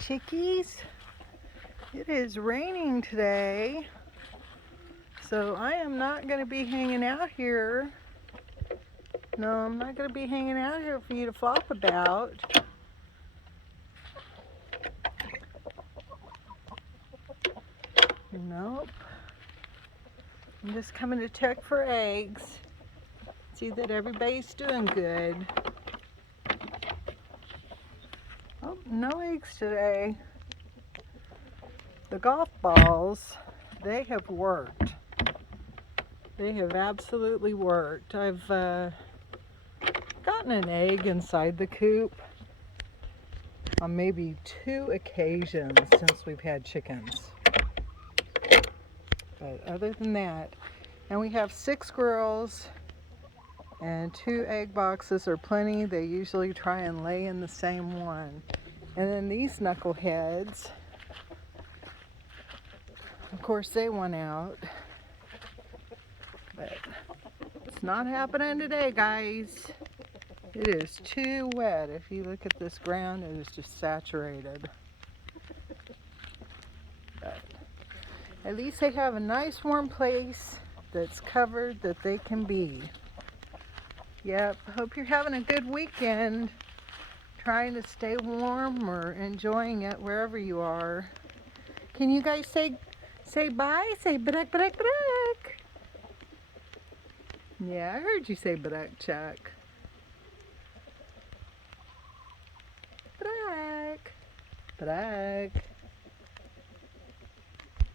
chickies. It is raining today, so I am not going to be hanging out here. No, I'm not going to be hanging out here for you to flop about. Nope. I'm just coming to check for eggs. See that everybody's doing good. Oh, no eggs today. The golf balls, they have worked. They have absolutely worked. I've gotten an egg inside the coop on maybe 2 occasions since we've had chickens. But other than that, and we have 6 girls, and 2 egg boxes are plenty. They usually try and lay in the same one. And then these knuckleheads, of course they went out. But it's not happening today, guys. It is too wet. If you look at this ground, it is just saturated. But at least they have a nice warm place that's covered that they can be. Yep, hope you're having a good weekend. Trying to stay warm or enjoying it wherever you are. Can you guys say bye? Say baduk, baduk, baduk. Yeah, I heard you say baduk, Chuck. Baduk. Baduk.